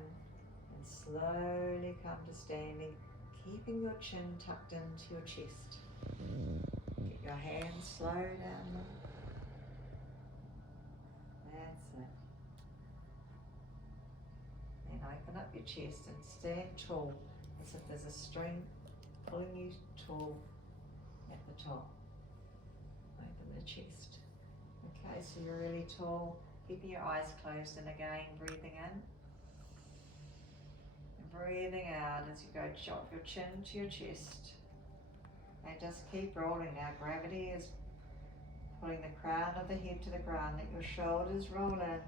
and slowly come to standing, keeping your chin tucked into your chest. Get your hands slow down. That's it. Then open up your chest and stand tall, as if there's a string pulling you tall at the top. Open the chest. Okay, so you're really tall, keeping your eyes closed, and again breathing in and breathing out as you go, drop your chin to your chest and just keep rolling. Now gravity is pulling the crown of the head to the ground. Let your shoulders roll in,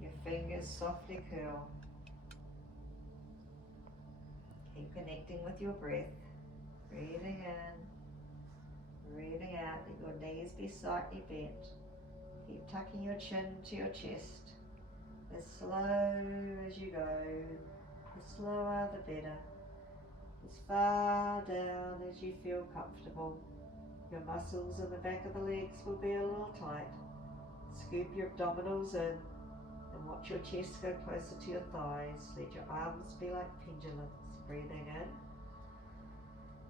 your fingers softly curl. Keep connecting with your breath, breathing in, breathing out. Let your knees be slightly bent. Keep tucking your chin to your chest. As slow as you go, the slower the better. As far down as you feel comfortable. Your muscles in the back of the legs will be a little tight. Scoop your abdominals in and watch your chest go closer to your thighs. Let your arms be like pendulums. Breathing in.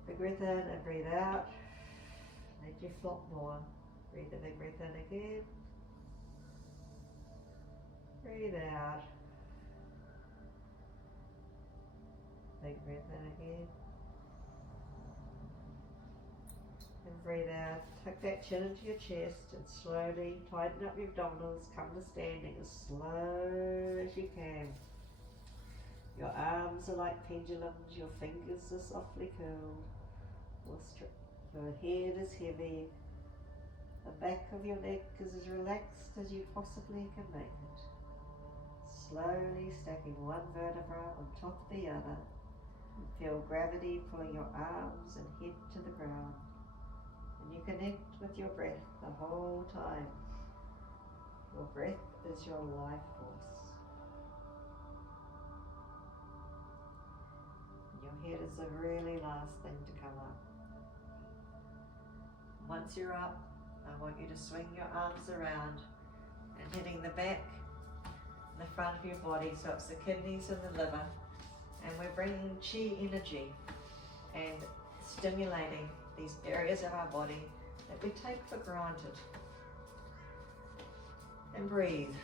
Big breath in and breathe out. Let you flop more. Breathe a big breath in again. Breathe out. Big breath in again. And breathe out. Tuck that chin into your chest and slowly tighten up your abdominals. Come to standing as slow as you can. Your arms are like pendulums. Your fingers are softly curled. Your head is heavy. The back of your neck is as relaxed as you possibly can make it. Slowly stacking one vertebra on top of the other. And feel gravity pulling your arms and head to the ground. And you connect with your breath the whole time. Your breath is your life force. Your head is the really last thing to come up. Once you're up, I want you to swing your arms around and hitting the back and the front of your body, so it's the kidneys and the liver, and we're bringing chi energy and stimulating these areas of our body that we take for granted. And breathe.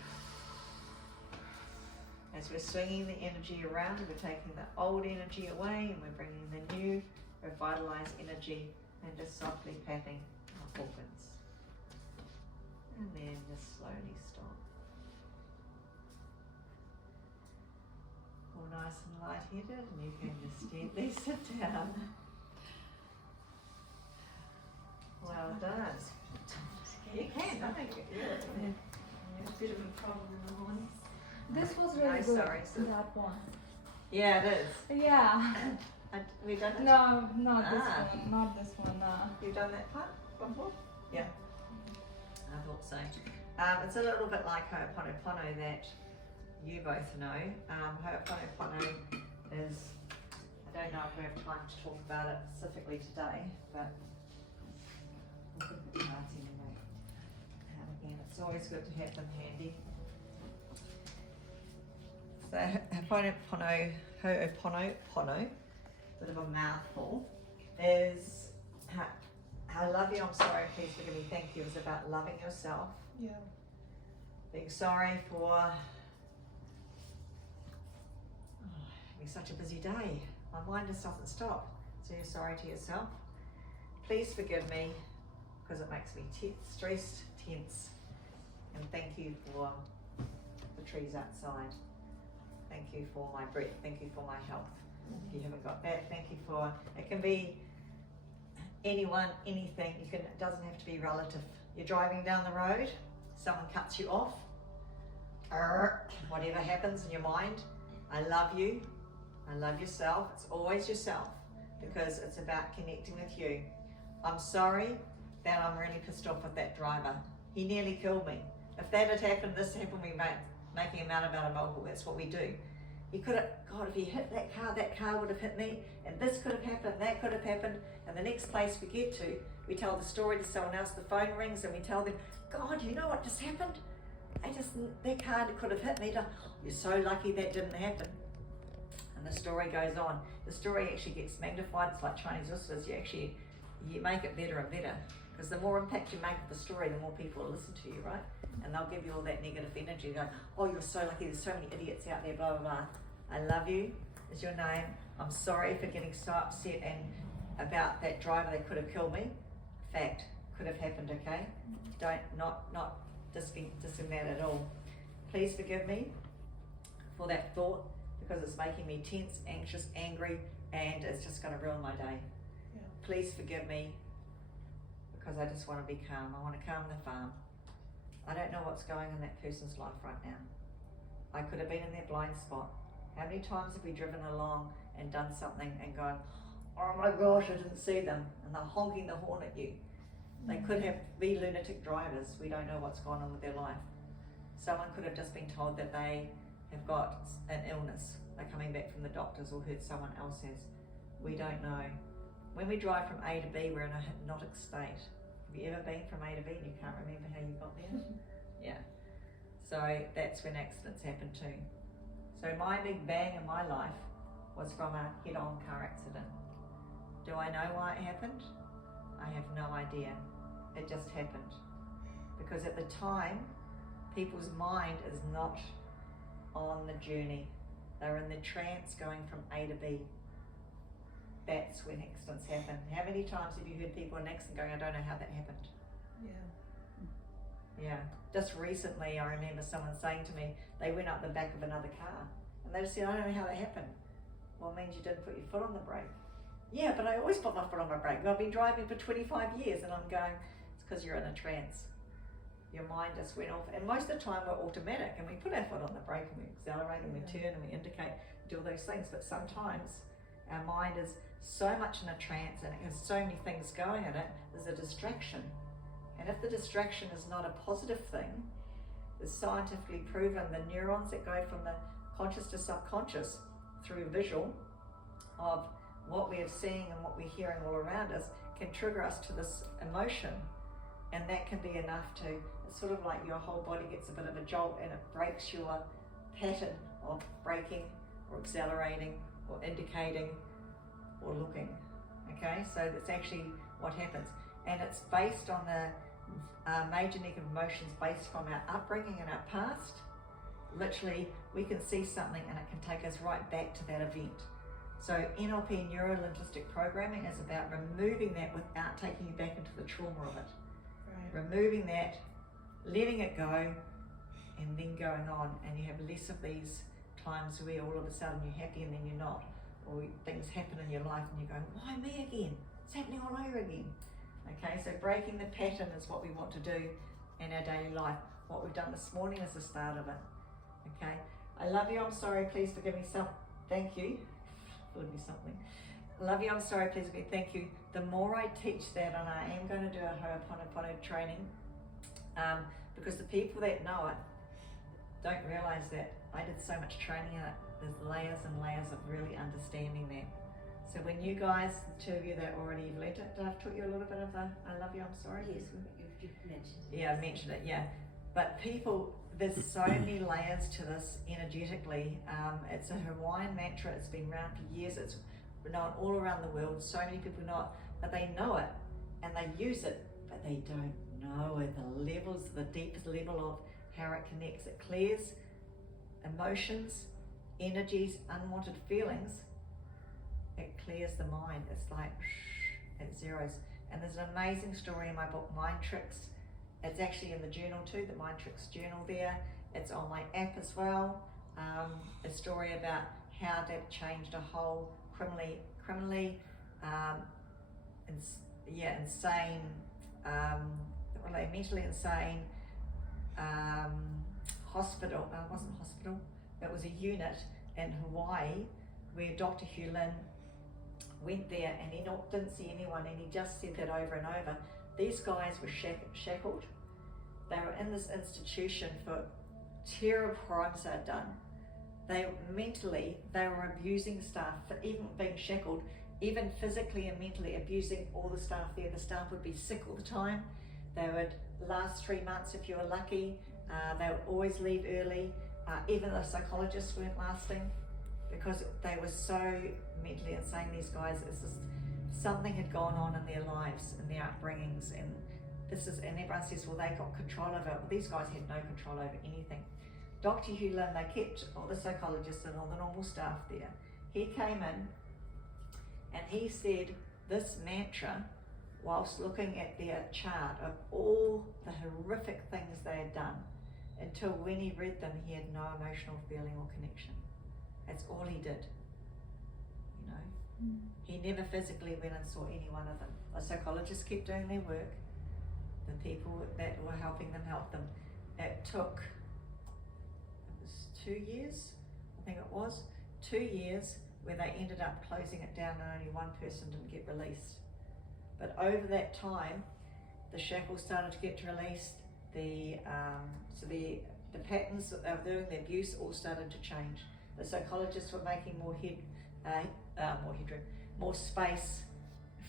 As we're swinging the energy around, we're taking the old energy away and we're bringing the new revitalized energy and just softly patting our organs. And then just slowly stop. All nice and light-headed, and you can just gently sit down. Well done. You can, I think. A bit of a problem in the mornings. This was really good. Sorry, so that one. yeah, it is. Yeah. We done it? No, not this one. Not this one. You've done that part before? Yeah. I thought so. It's a little bit like Ho'oponopono that you both know. Ho'oponopono is, I don't know if we have time to talk about it specifically today, but we'll look at the cards anyway. And again, it's always good to have them handy. So Ho'oponopono, bit of a mouthful, is I love you, I'm sorry, please forgive me, thank you, is about loving yourself. Yeah. Being sorry for having such a busy day. My mind just doesn't stop. So you're sorry to yourself. Please forgive me because it makes me stressed, tense. And thank you for the trees outside. Thank you for my breath. Thank you for my health. If you haven't got that, thank you for, it can be anyone, anything. It doesn't have to be relative. You're driving down the road, someone cuts you off, whatever happens in your mind, I love you, I love yourself. It's always yourself because it's about connecting with you. I'm sorry that I'm really pissed off with that driver. He nearly killed me. If that had happened, this happened, we making a mountain about a molehill. That's what we do. He could have, God, if he hit that car would have hit me, and this could have happened, that could have happened, and the next place we get to, we tell the story to someone else, the phone rings, and we tell them, God, you know what just happened? their car could have hit me. You're so lucky that didn't happen. And the story goes on. The story actually gets magnified. It's like Chinese whispers. You make it better and better. Because the more impact you make with the story, the more people will listen to you, right? And they'll give you all that negative energy. Go, oh, you're so lucky. There's so many idiots out there, blah, blah, blah. I love you, is your name. I'm sorry for getting so upset and about that driver that could have killed me. Fact, could have happened, okay? Not dissing that at all. Please forgive me for that thought, because it's making me tense, anxious, angry, and it's just going to ruin my day. Yeah. Please forgive me, because I just want to be calm. I want to calm the farm. I don't know what's going on in that person's life right now. I could have been in their blind spot. How many times have we driven along and done something and gone, oh my gosh, I didn't see them, and they're honking the horn at you. They could be lunatic drivers. We don't know what's going on with their life. Someone could have just been told that they have got an illness. They're coming back from the doctors or heard someone else has. We don't know. When we drive from A to B, we're in a hypnotic state. Have you ever been from A to B and you can't remember how you got there? Yeah. So that's when accidents happen too. So my big bang in my life was from a head-on car accident. Do I know why it happened? I have no idea. It just happened. Because at the time, people's mind is not on the journey. They're in the trance going from A to B. That's when accidents happen. How many times have you heard people in an accident going, I don't know how that happened? Yeah. Just recently, I remember someone saying to me, they went up the back of another car. And they just said, I don't know how that happened. Well, it means you didn't put your foot on the brake. Yeah, but I always put my foot on my brake. I've been driving for 25 years and I'm going, it's because you're in a trance. Your mind just went off. And most of the time we're automatic and we put our foot on the brake and we accelerate and we turn and we indicate, do all those things. But sometimes our mind is so much in a trance and it has so many things going in it, there's a distraction. And if the distraction is not a positive thing, it's scientifically proven the neurons that go from the conscious to subconscious through visual of what we are seeing and what we're hearing all around us can trigger us to this emotion. And that can be enough to, it's sort of like your whole body gets a bit of a jolt and it breaks your pattern of braking or accelerating or indicating or looking. Okay, so that's actually what happens. And it's based on the major negative emotions based from our upbringing and our past. Literally, we can see something and it can take us right back to that event. So NLP, neuro-linguistic programming, is about removing that without taking you back into the trauma of it. Right. Removing that, letting it go, and then going on. And you have less of these times where all of a sudden you're happy and then you're not. Or things happen in your life and you're going, why me again? It's happening all over again. Okay, so breaking the pattern is what we want to do in our daily life. What we've done this morning is the start of it. Okay, I love you, I'm sorry, please forgive me some. Thank you. Forgive me something. I love you, I'm sorry, please forgive me, thank you. The more I teach that, and I am going to do a Ho'oponopono training, because the people that know it don't realize that I did so much training in it. There's layers and layers of really understanding that. So when you guys, the two of you that already have learnt it, did I taught you a little bit of the I love you, I'm sorry? Yes, you've mentioned it. Yeah, I mentioned it, yeah. But people, there's so many layers to this energetically. It's a Hawaiian mantra, it's been around for years, it's known all around the world, so many people know it, but they know it and they use it, but they don't know at the levels, the deepest level of how it connects. It clears emotions, energies, unwanted feelings. It clears the mind. It's like it zeros. And there's an amazing story in my book, Mind Tricks. It's actually in the journal too, the Mind Tricks journal there. It's on my app as well. A story about how that changed a whole criminally insane, mentally insane hospital. It wasn't a hospital. It was a unit in Hawaii where Dr. Hugh Lin went there and he didn't see anyone, and he just said that over and over. These guys were shackled. They were in this institution for terrible crimes they'd done. They were abusing staff for even being shackled, even physically and mentally abusing all the staff there. The staff would be sick all the time. They would last 3 months if you were lucky. They would always leave early. Even the psychologists weren't lasting because they were so mentally insane, these guys. It's just something had gone on in their lives, in their upbringings, and everyone says, well, they got control over it. Well, these guys had no control over anything. Dr. Hugh Lynn, they kept all the psychologists and all the normal staff there. He came in and he said this mantra whilst looking at their chart of all the horrific things they had done, until when he read them, he had no emotional feeling or connection. That's all he did, you know. He never physically went and saw any one of them. The psychologists kept doing their work. The people that were helping them helped them. It was 2 years, I think it was, 2 years where they ended up closing it down and only one person didn't get released. But over that time, the shackles started to get released. The patterns that they were doing, the abuse, all started to change. The psychologists were making more space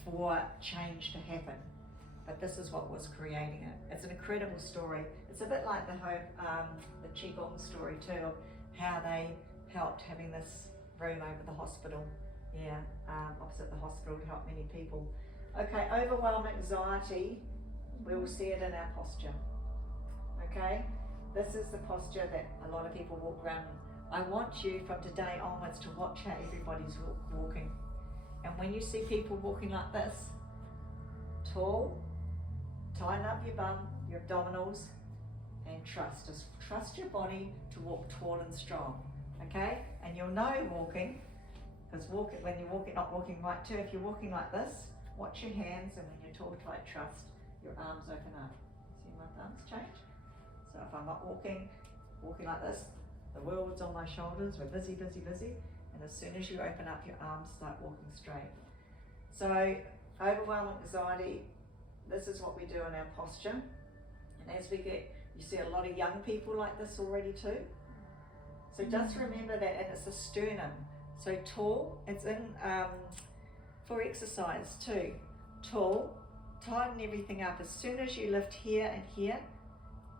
for change to happen. But this is what was creating it. It's an incredible story. It's a bit like the Qigong story too, of how they helped having this room over the hospital, opposite the hospital, to help many people. Okay, overwhelm, anxiety, we will see it in our posture. Okay, this is the posture that a lot of people walk around. I want you from today onwards to watch how everybody's walking. And when you see people walking like this, tall, tighten up your bum, your abdominals, and trust. Just trust your body to walk tall and strong. Okay? And you'll know walking, because when you're walking, not walking right too, if you're walking like this, watch your hands, and when you're tall, tight, trust, your arms open up. See my thumbs change? So if I'm not walking like this, the world's on my shoulders, we're busy, busy, busy, and as soon as you open up, your arms start walking straight. So overwhelm, anxiety, this is what we do in our posture. And as we get, you see a lot of young people like this already too. So just remember that, and it's the sternum. So tall, it's in for exercise too. Tall, tighten everything up. As soon as you lift here and here,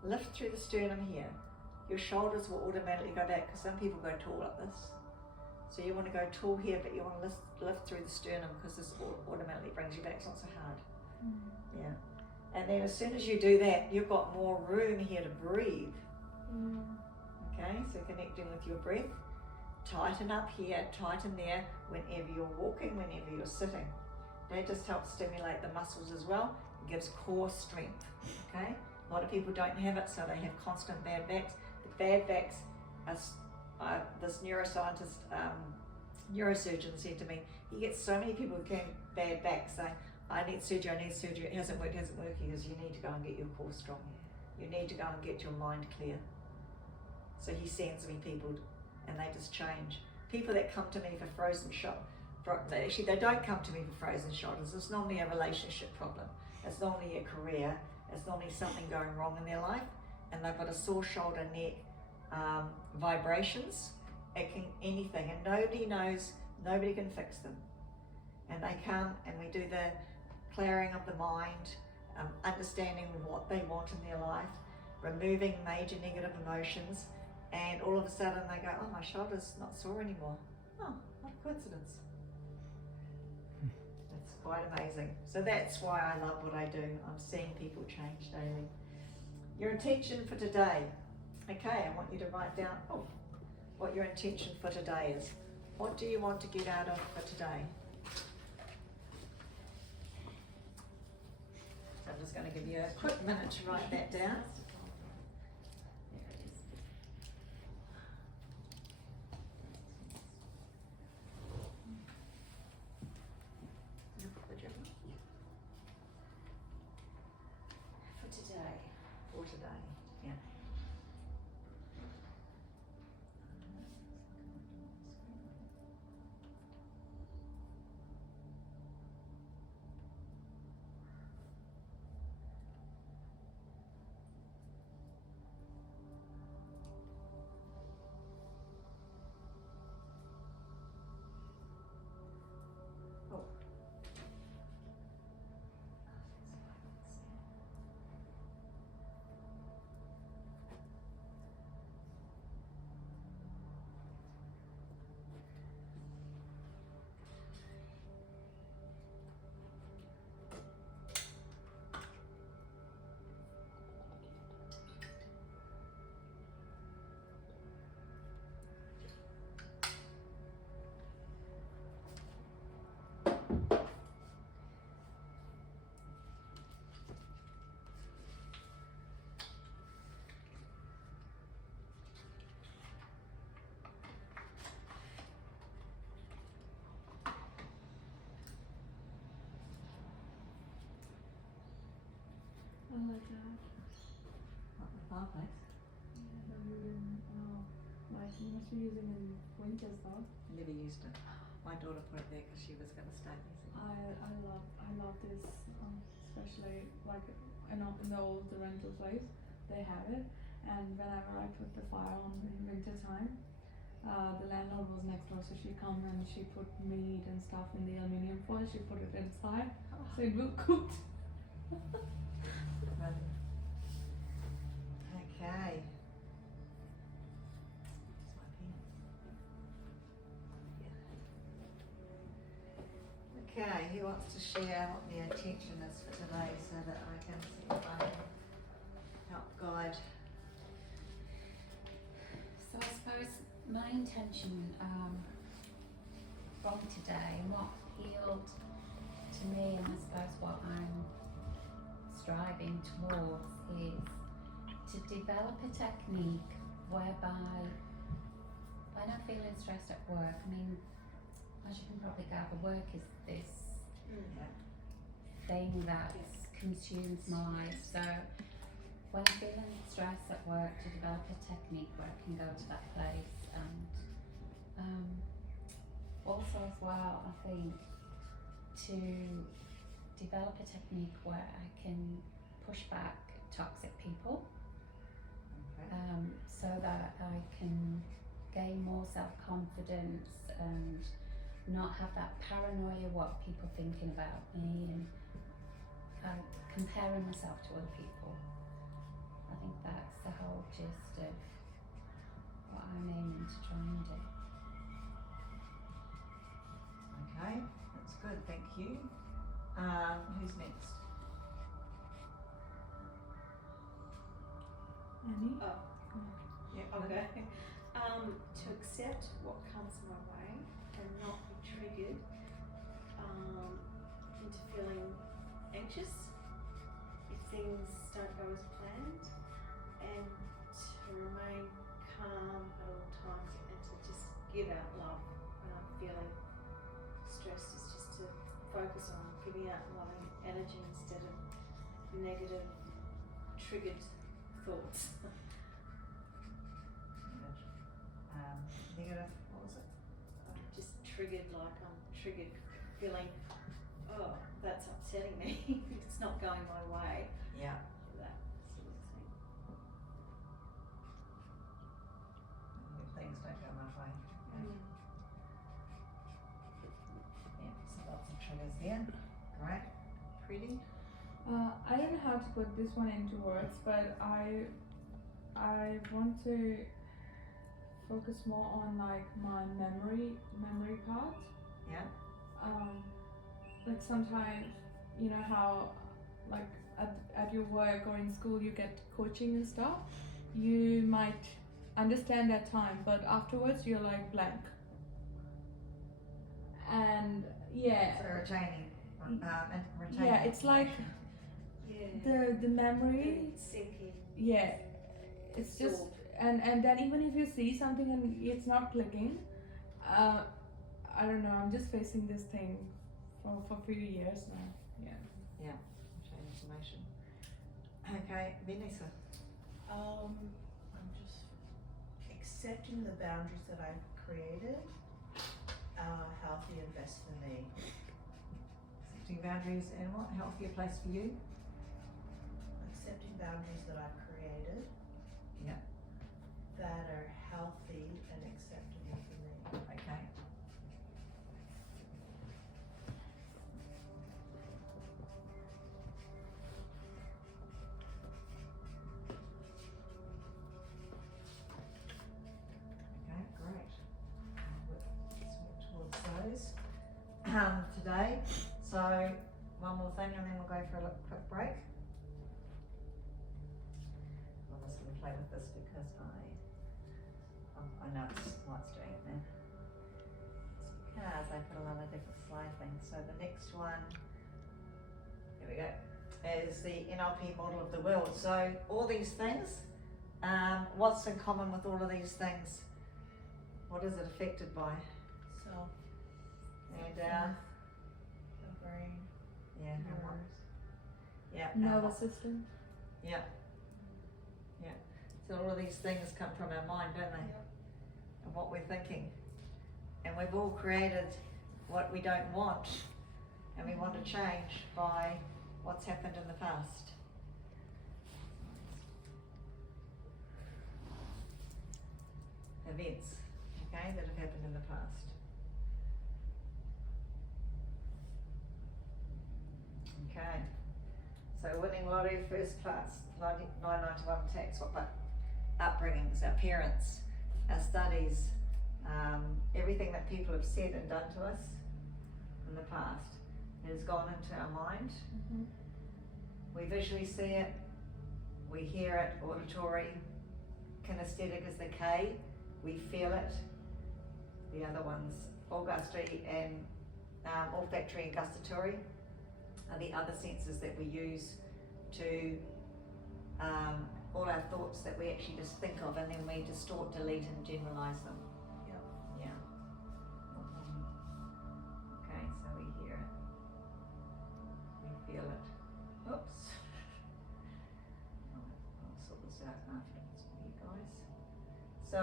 lift through the sternum here. Your shoulders will automatically go back, because some people go tall like this. So you want to go tall here, but you want to lift through the sternum, because this automatically brings you back. It's not so hard. Yeah. And then as soon as you do that, you've got more room here to breathe. Okay, so connecting with your breath. Tighten up here, tighten there, whenever you're walking, whenever you're sitting. That just helps stimulate the muscles as well. It gives core strength. Okay, a lot of people don't have it, so they have constant bad backs. The bad backs, this neuroscientist, neurosurgeon said to me, he gets so many people with bad backs saying, I need surgery, it hasn't worked, because you need to go and get your core strong. You need to go and get your mind clear. So he sends me people, and they just change. People that come to me for frozen shoulders, actually they don't come to me for frozen shoulders. It's normally a relationship problem. It's normally a career. It's normally something going wrong in their life, and they've got a sore shoulder, neck, vibrations. It can anything, and nobody knows, nobody can fix them. And they come, and we do the clearing of the mind, understanding what they want in their life, removing major negative emotions, and all of a sudden they go, oh, my shoulder's not sore anymore. Oh, what a coincidence. It's quite amazing. So that's why I love what I do. I'm seeing people change daily. Your intention for today. Okay, I want you to write down what your intention for today is. What do you want to get out of for today? So I'm just going to give you a quick minute to write that down. For today, yeah. like that. Not the fireplace. Yeah, they're wooden. Like you must be using in winters though. Never used it. My daughter put it there because she was going to stay there. I love this, especially like in the old rental place, they have it. And whenever I put the fire on in winter time, the landlord was next door, so she come and she put meat and stuff in the aluminium foil. She put it inside, so it will cook. Okay. Okay, who wants to share what the intention is for today so that I can see if I can help guide? So I suppose my intention from today, what appealed to me, and I suppose what I'm striving towards, is to develop a technique whereby when I'm feeling stressed at work, I mean, as you can probably gather, work is this thing that consumes my life. So when I'm feeling stressed at work, to develop a technique where I can go to that place, and also as well, I think to develop a technique where I can push back toxic people, so that I can gain more self-confidence and not have that paranoia what people thinking about me and comparing myself to other people. I think that's the whole gist of what I'm aiming to try and do. Okay, that's good, thank you. Who's next? Annie? Oh. Yeah, Okay. To accept what comes my way and not be triggered into feeling anxious if things don't go as planned, and to remain calm at all times and to just give out love when I'm feeling stressed, is just to focus on giving out loving energy instead of negative triggered thoughts. Negative, what was it? I'm just triggered, like I'm triggered feeling, oh, that's upsetting me. It's not going my way. Yeah. That sort of thing. If things don't go my way. Yeah, so lots of triggers there. Great. Pretty. I don't know how to put this one into words, but I want to focus more on like my memory part. Yeah. Like sometimes, you know how like at your work or in school you get coaching and stuff, you might understand that time, but afterwards you're like blank. And yeah, So retaining. And retaining. yeah, it's like Yeah. the memory. Sinking. Yeah, it's just and then even if you see something and it's not clicking, I don't know, I'm just facing this thing for a few years now. Yeah. Retain information. Okay, Vanessa. I'm just accepting the boundaries that I've created are healthy and best for me. Setting boundaries and what? Healthier place for you? Accepting boundaries that I've created. Yeah. That are healthy and acceptable for me. Okay. Okay, great. We'll work towards those today. So one more thing and then we'll go for a quick break. I'm just going to play with this because I know what's doing it now. It's because I put a lot of different slide things. So the next one, here we go, is the NLP model of the world. So all these things, what's in common with all of these things? What is it affected by? Self, And the brain, yeah, and what? nerves. Yeah. and Nervous what- system. Yeah. Yeah. So all of these things come from our mind, don't they? Yep. And what we're thinking. And we've all created what we don't want, and we want to change by what's happened in the past. Events, okay, that have happened in the past. Okay, so winning lottery first class, 991 tax, what about upbringings, our parents, our studies, everything that people have said and done to us in the past has gone into our mind. Mm-hmm. We visually see it, we hear it, auditory, kinesthetic is the K, we feel it. The other ones, olfactory and olfactory and gustatory, are the other senses that we use to all our thoughts that we actually just think of, and then we distort, delete and generalize them. Yep. Yeah. Okay, so we hear it, we feel it. Oops. I'll sort this out afterwards for you guys. So,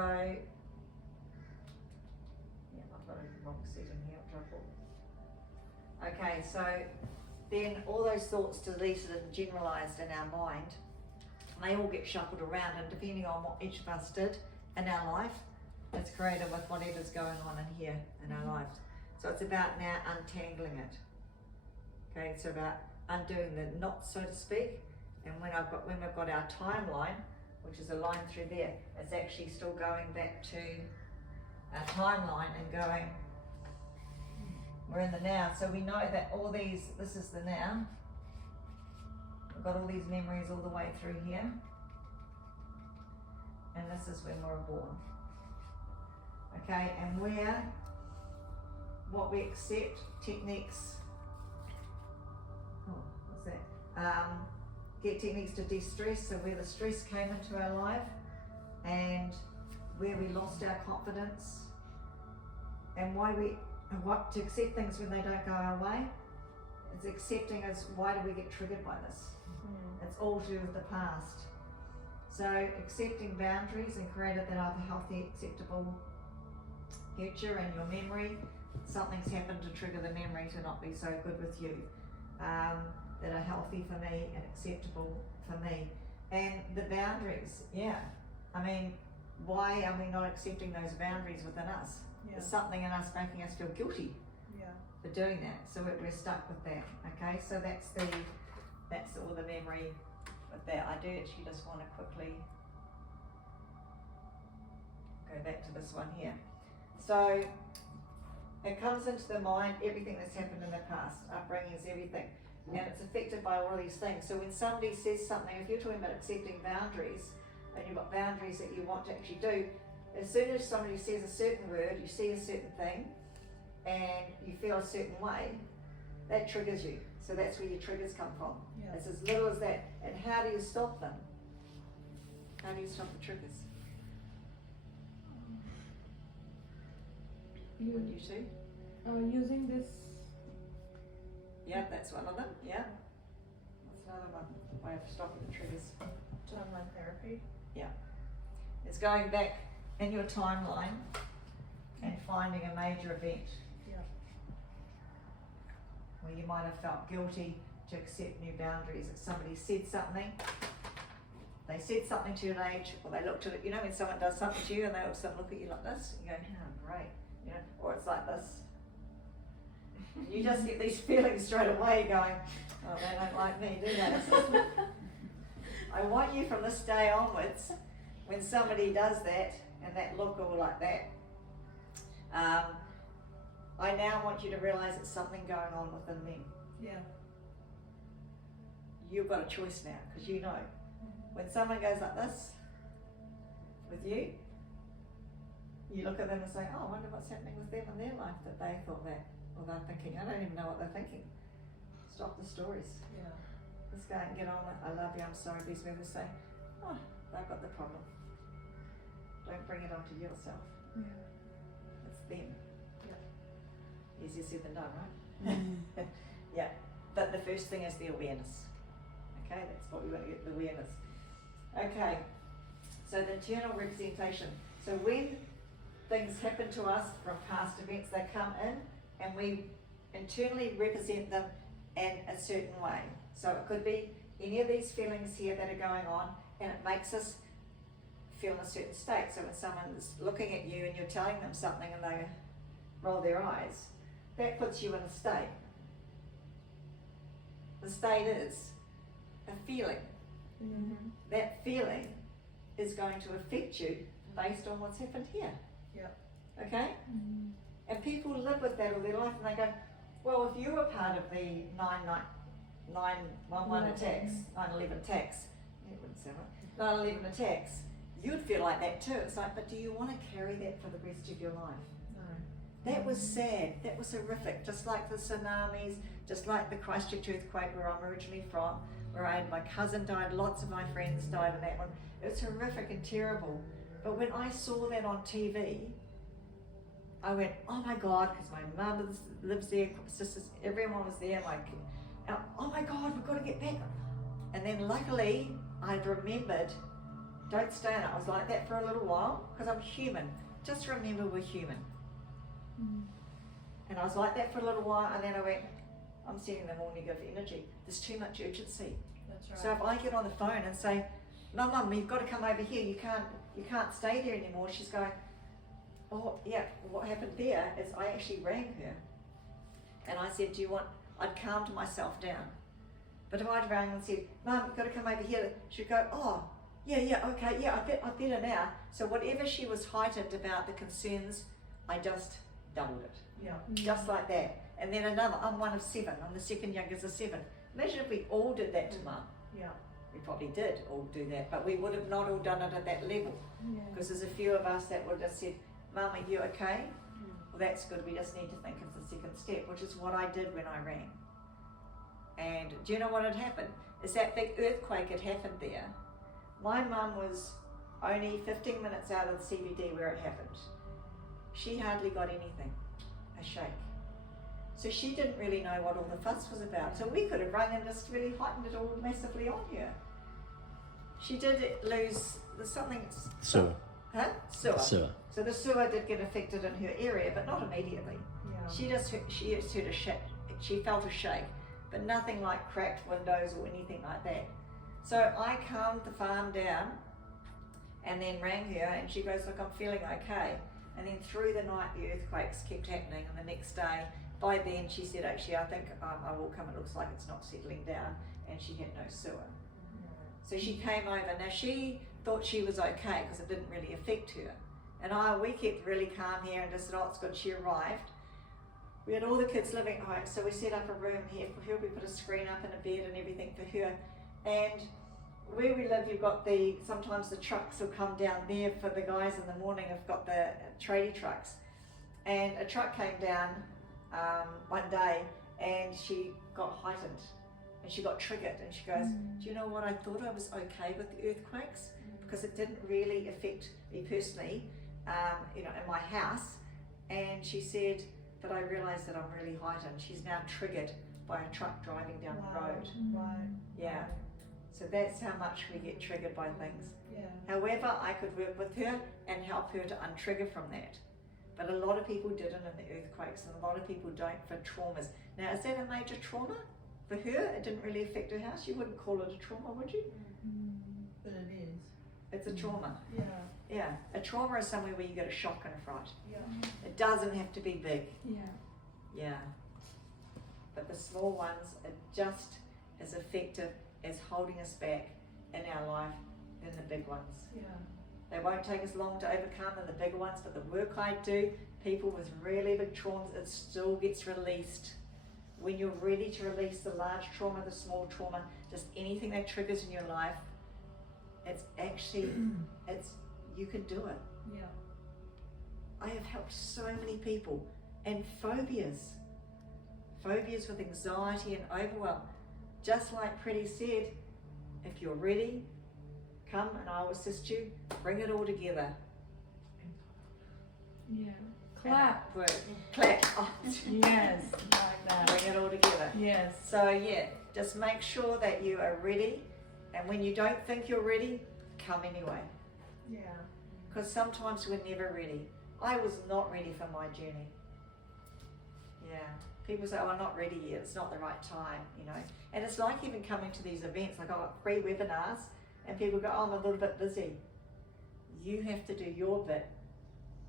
yeah, I've got a wrong setting here, trouble. Okay, so then all those thoughts deleted and generalised in our mind, they all get shuffled around, and depending on what each of us did in our life, it's created with whatever's going on in here in our lives. So it's about now untangling it. Okay, it's about undoing the knots, so to speak. And when we've got our timeline, which is a line through there, it's actually still going back to our timeline and going, we're in the now. So we know that all these, this is the now. We've got all these memories all the way through here. And this is when we were born. Okay, and what we accept, techniques, what's that? Get techniques to de-stress, so where the stress came into our life and where we lost our confidence, and what to accept things when they don't go our way. It's accepting us, why do we get triggered by this? It's all to do with the past. So accepting boundaries and creating that have a healthy, acceptable future in your memory. Something's happened to trigger the memory to not be so good with you. That are healthy for me and acceptable for me. And the boundaries, yeah. I mean, why are we not accepting those boundaries within us? Yeah. There's something in us making us feel guilty for doing that. So we're stuck with that. Okay, so that's all the memory with that. I do actually just want to quickly go back to this one here. So it comes into the mind, everything that's happened in the past, upbringings, everything. And it's affected by all of these things. So when somebody says something, if you're talking about accepting boundaries, and you've got boundaries that you want to actually do, as soon as somebody says a certain word, you see a certain thing, and you feel a certain way, that triggers you. So that's where your triggers come from. Yeah. It's as little as that. And how do you stop them? How do you stop the triggers? Would you too? Using this. Yeah, that's one of them. Yeah. That's another one. Way of stopping the triggers. Timeline therapy. It's going back in your timeline and finding a major event. Yeah. Where you might have felt guilty to accept new boundaries. If somebody said something, they said something to your age, or they looked at it, you know, when someone does something to you and they all of a sudden look at you like this, you go, oh, great, you know, or it's like this. You just get these feelings straight away going, oh, they don't like me, do they? I want you from this day onwards, when somebody does that, and that look all like that, I now want you to realise it's something going on within them. Yeah. You've got a choice now, because you know. When someone goes like this, with you, you look at them and say, oh, I wonder what's happening with them in their life that they thought that, or they're thinking, I don't even know what they're thinking. Stop the stories. Yeah. Let's go and get on with, I love you, I'm sorry. These members say, oh, they've got the problem. Don't bring it onto yourself. Yeah. It's them. Yeah. Easier said than done, right? Yeah. But the first thing is the awareness. Okay, that's what we want to get, the awareness. Okay, so the internal representation. So when things happen to us from past events, they come in and we internally represent them in a certain way. So it could be any of these feelings here that are going on, and it makes us feel in a certain state. So when someone's looking at you and you're telling them something and they roll their eyes, that puts you in a state. The state is a feeling. Mm-hmm. That feeling is going to affect you based on what's happened here. Yep. Okay? Mm-hmm. And people live with that all their life, and they go, well, if you were part of the 9/11 attacks, 9/11 attacks, it wouldn't sound right, 9/11 attacks, you'd feel like that too. It's like, but do you want to carry that for the rest of your life? No. That was sad, that was horrific, just like the tsunamis, just like the Christchurch earthquake where I'm originally from, where my cousin died, lots of my friends died in that one. It was horrific and terrible. But when I saw that on TV, I went, oh my God, because my mum lives there, sisters, everyone was there, oh my God, we've got to get back. And then luckily, I'd remembered, don't stay in it. I was like that for a little while, because I'm human. Just remember we're human. Mm-hmm. And I was like that for a little while, and then I went, I'm sending them all negative energy. There's too much urgency. That's right. So if I get on the phone and say, Mum, you've got to come over here, you can't stay there anymore, she's going, oh yeah, what happened there is I actually rang her and I said, I'd calmed myself down. But if I'd rang and said, Mum, you've got to come over here, she'd go, oh, yeah, okay, yeah, I better now. So whatever she was heightened about the concerns, I just doubled it. Yeah. Just like that. And then another, I'm one of 7, I'm the second youngest of 7. Imagine if we all did that to Mum. Yeah. We probably did all do that, but we would have not all done it at that level. Yeah. Because there's a few of us that would have said, Mum, are you okay? Well, that's good, we just need to think of the second step, which is what I did when I rang. And do you know what had happened? Is that big earthquake had happened there. My mum was only 15 minutes out of the CBD where it happened. She hardly got anything, a shake. So she didn't really know what all the fuss was about. So we could have rung and just really heightened it all massively on her. She did lose something. Sewer. Huh? Sewer. Sewer. So the sewer did get affected in her area, but not immediately. Yeah. She just heard a shake. She felt a shake, but nothing like cracked windows or anything like that. So I calmed the farm down and then rang her, and she goes, look, I'm feeling okay. And then through the night, the earthquakes kept happening, and the next day, by then she said, actually, I think I will come, it looks like it's not settling down, and she had no sewer. So she came over. Now she thought she was okay because it didn't really affect her. And we kept really calm here and just said, oh, it's good, she arrived. We had all the kids living at home, so we set up a room here for her. We put a screen up and a bed and everything for her. And where we live, you've got sometimes the trucks will come down there for the guys in the morning. I've got the tradie trucks. And a truck came down one day and she got heightened and she got triggered, and she goes, do you know what, I thought I was okay with the earthquakes because it didn't really affect me personally, in my house. And she said, but I realised that I'm really heightened. She's now triggered by a truck driving down the road. Right. Yeah. So that's how much we get triggered by things. Yeah. However, I could work with her and help her to untrigger from that. But a lot of people didn't in the earthquakes, and a lot of people don't for traumas. Now, is that a major trauma? For her, it didn't really affect her house. You wouldn't call it a trauma, would you? But it is. It's a trauma. Yeah. Yeah. A trauma is somewhere where you get a shock and a fright. Yeah. It doesn't have to be big. Yeah. Yeah. But the small ones are just as effective as holding us back in our life than the big ones. Yeah. They won't take us long to overcome than the bigger ones, but the work I do, people with really big traumas, it still gets released. When you're ready to release the large trauma, the small trauma, just anything that triggers in your life, it's actually, you can do it. Yeah. I have helped so many people, and phobias with anxiety and overwhelm. Just like Pretty said, if you're ready, come and I'll assist you, bring it all together. Yeah. Clap. Work. Clap. Oh, Yes, like that. bring it all together. Yes. So yeah, just make sure that you are ready, and when you don't think you're ready, come anyway. Yeah. Because sometimes we're never ready. I was not ready for my journey. Yeah. People say, oh, I'm not ready yet. It's not the right time, you know. And it's like even coming to these events, like I got free webinars, and people go, oh, I'm a little bit busy. You have to do your bit,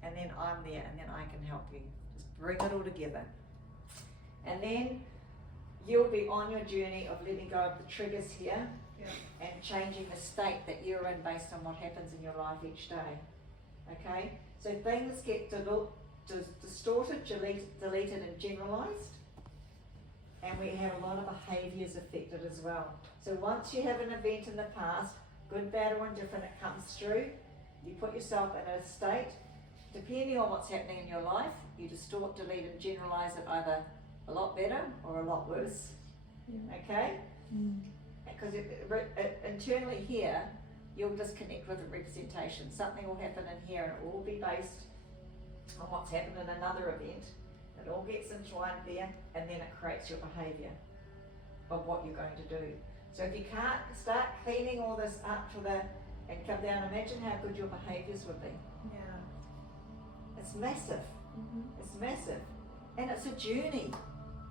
and then I'm there, and then I can help you. Just bring it all together. And then you'll be on your journey of letting go of the triggers here, Yeah. and changing the state that you're in based on what happens in your life each day. Okay? So things get distorted, deleted and generalized, and we have a lot of behaviors affected as well. So once you have an event in the past, good, bad or indifferent, it comes through, you put yourself in a state, depending on what's happening in your life, you distort, delete and generalize it either a lot better or a lot worse. Okay? Because internally here, you'll disconnect with the representation. Something will happen in here and it will all be based on what's happened in another event. It all gets entwined there, and then it creates your behaviour of what you're going to do. So if you can't start cleaning all this up and come down, imagine how good your behaviours would be. Yeah. It's massive. It's massive. And it's a journey.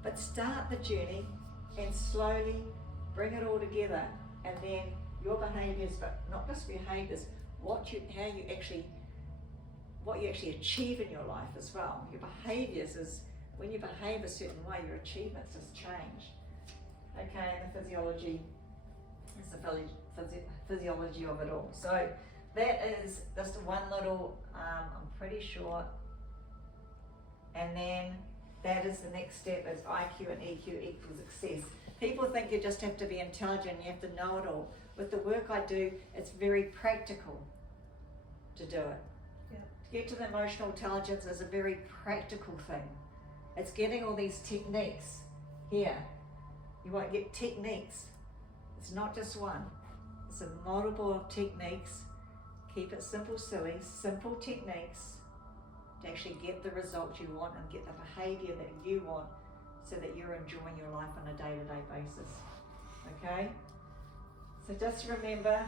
But start the journey and slowly bring it all together, and then your behaviours, but not just behaviours, what you actually achieve in your life as well. Your behaviours is, when you behave a certain way, your achievements just change. Okay, and the physiology is the physiology of it all. So that is just one little, I'm pretty sure, and then that is the next step, is IQ and EQ equals success. People think you just have to be intelligent, you have to know it all. With the work I do, it's very practical to do it. Yeah. To get to the emotional intelligence is a very practical thing. It's getting all these techniques here. You won't get techniques. It's not just one. It's a multiple of techniques. Keep it simple, silly, simple techniques to actually get the results you want and get the behaviour that you want, so that you're enjoying your life on a day-to-day basis. Okay? So just remember,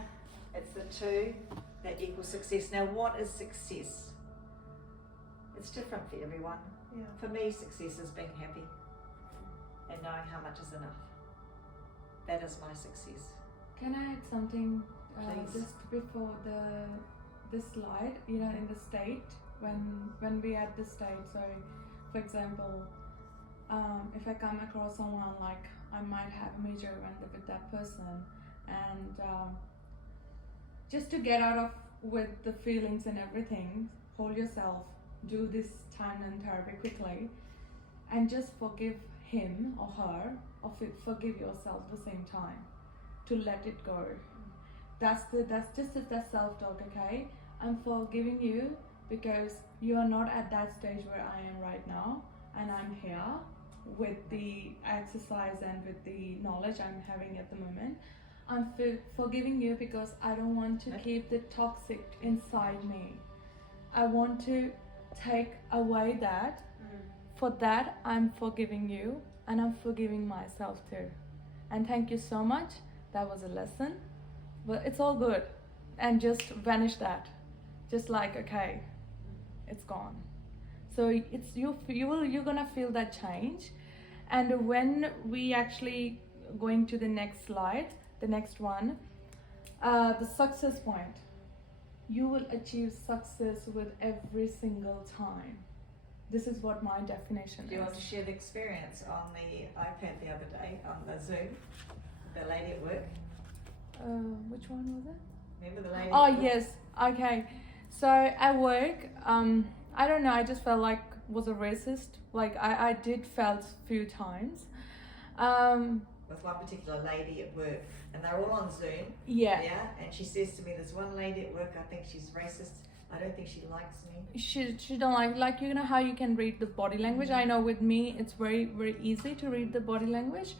it's the two that equal success. Now, what is success? It's different for everyone. Yeah. For me, success is being happy and knowing how much is enough. That is my success. Can I add something Please. just before the slide? You know, in the state, when we at this state. So, for example, if I come across someone, like I might have a major event with that person, and just to get out of with the feelings and everything, hold yourself, do this timeline therapy quickly, and just forgive him or her, or forgive yourself at the same time, to let it go. That's just that self-talk. Okay, I'm forgiving you because you are not at that stage where I am right now, and I'm here with the exercise and with the knowledge I'm having at the moment. I'm forgiving you because I don't want to keep the toxic inside me. I want to take away that. For that, I'm forgiving you, and I'm forgiving myself too. And thank you so much. That was a lesson, but it's all good. And just vanish that. Just like, okay, it's gone. So it's you're gonna feel that change. And when we actually going to the next slide, the next one, the success point. You will achieve success with every single time. This is what my definition Do you want to is. share the experience on the iPad the other day, on the Zoom, the lady at work? Which one was it? Remember the lady Oh at work? yes, okay. So at work, I don't know, I just felt like was a racist. Like I did felt few times. With one particular lady at work, and they're all on Zoom. Yeah. Yeah, and she says to me, "There's one lady at work. I think she's racist. I don't think she likes me." She don't like you know how you can read the body language. I know with me it's very easy to read the body language,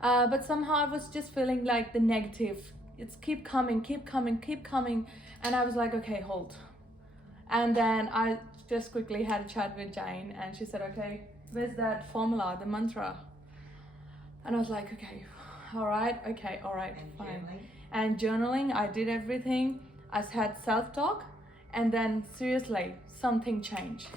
but somehow I was just feeling like the negative. It's keep coming, and I was like, okay, hold. And then I just quickly had a chat with Jane, and she said, okay, where's that formula, the mantra? And I was like, okay, all right, And fine. journaling. And journaling, I did everything. I had self-talk, and then seriously, something changed.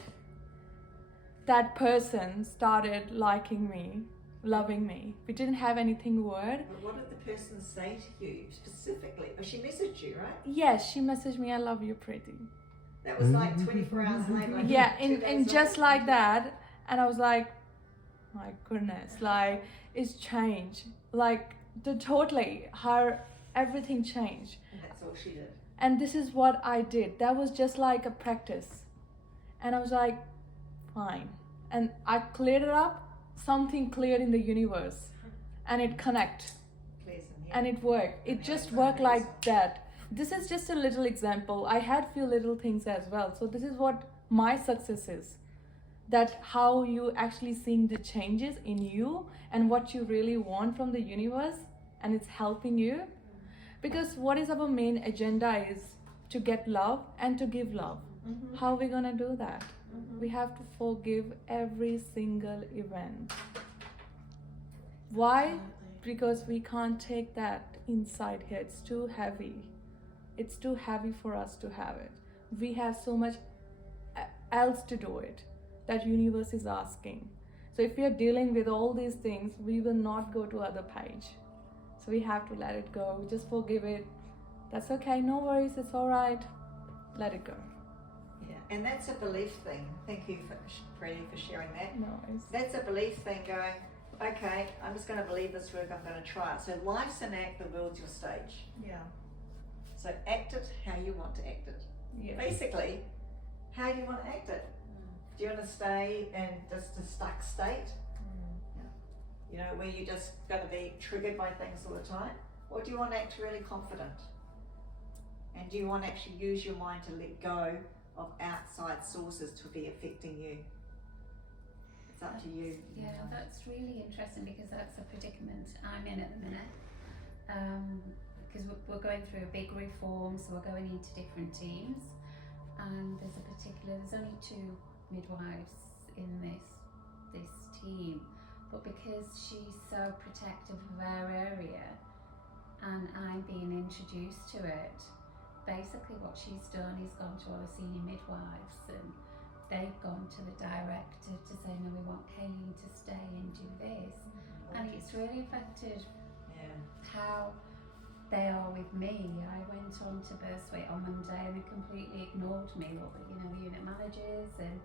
That person started liking me, loving me. We didn't have anything word. But what did the person say to you specifically? Oh, she messaged you, right? Yes, she messaged me, I love you, pretty. That was like 24 hours later. Like Yeah, 2 and days just later. like that. And I was like, my goodness, like, it's changed. Like, totally, everything changed. And that's all she did. And this is what I did. That was just like a practice. And I was like, fine. And I cleared it up. Something cleared in the universe. And it connected. Pleasant, yeah. And it worked. It just worked like that. This is just a little example. I had few little things as well. So this is what my success is. That how you actually seeing the changes in you and what you really want from the universe, and it's helping you. Because what is our main agenda is to get love and to give love. Mm-hmm. How are we gonna do that? Mm-hmm. We have to forgive every single event. Why? Absolutely. Because we can't take that inside here. It's too heavy. It's too heavy for us to have it. We have so much else to do it that universe is asking. So if we are dealing with all these things, we will not go to other page. So we have to let it go. Just forgive it. That's okay. No worries. It's all right. Let it go. Yeah, and that's a belief thing. Thank you, Freddie, for sharing that. No worries. That's a belief thing going, okay, I'm just going to believe this work, I'm going to try it. So life's an act, the world's your stage. Yeah. So act it how you want to act it. Yes. Basically, how do you want to act it? Do you want to stay in just a stuck state? You know, where you're just going to be triggered by things all the time? Or do you want to act really confident? And do you want to actually use your mind to let go of outside sources to be affecting you? It's up to you. Yeah, that's really interesting because that's a predicament I'm in at the minute. Because we're going through a big reform, so we're going into different teams, and there's only 2 midwives in this team, but because she's so protective of our area and I'm being introduced to it, basically what she's done is gone to all the senior midwives and they've gone to the director to say, no, we want Kayleen to stay and do this. And it's really affected how they are with me. I went on to Birth Suite on Monday and they completely ignored me, all the unit managers, and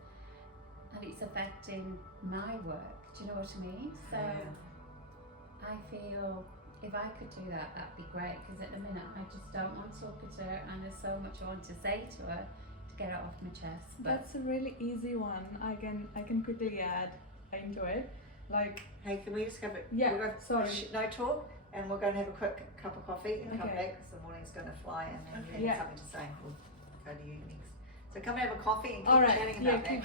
it's affecting my work. Do you know what I mean? So I feel if I could do that, that'd be great, because at the minute I just don't want to look at her and there's so much I want to say to her to get it off my chest. But That's a really easy one. I can quickly add into it. Like, Hey, can we just have it? Yeah, we've got sorry. no talk, and we're going to have a quick cup of coffee and come Okay. back because the morning's going to fly, and then Okay. you have Yeah. something to say. We'll go to you next. So come and have a coffee and keep all right, chatting yeah, about that. keep